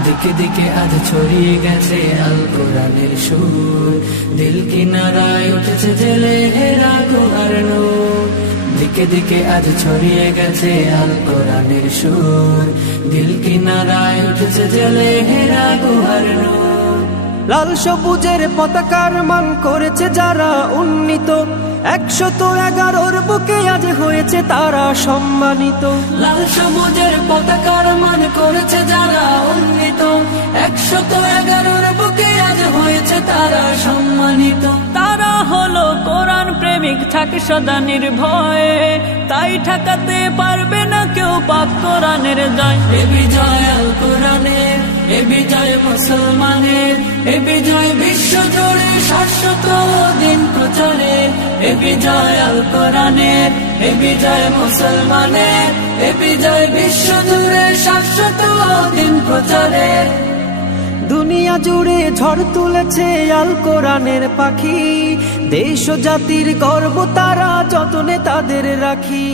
দিকে দিকে আজ ছড়িয়ে গেছে আল কোরআনের সুর, দিল কিনারায় উঠেছে জেলে হেরা গুহার নূর। দিকে দিকে আজ ছড়িয়ে গেছে আল কোরআনের সুর, দিল কিনারায় উঠেছে জেলে হেরা গুহার নূর। লাল সবুজের পতাকার মান করেছে যারা উন্নীত, 111 বুকে আজ হয়েছে তারা সম্মানিত। লাল সবুজের পতাকার মান করেছে যারা উন্নীত, 111 বুকে আজ হয়েছে তারা সম্মানিত। তারা হলো কোরআন প্রেমিক, থাকে সদা নির্ভয়ে, তাই ঠেকাতে পারবে না কেউ পাক কোরআনের জয়। এ বিজয় আল কোরআনের, এ বিজয় মুসলমানের, এ বিজয় বিশ্ব জুড়ে শাশ্বত দিন প্রচারে। এ বিজয় আল কোরআনের, এ বিজয় মুসলমানের, এ বিজয় বিশ্ব জুড়ে শাশ্বত দিন প্রচারে। দুনিয়া জুড়ে ঝড় তুলেছে আল কোরআনের পাখি, দেশ ও জাতির গর্ব তারা যতনে তাদের রাখি।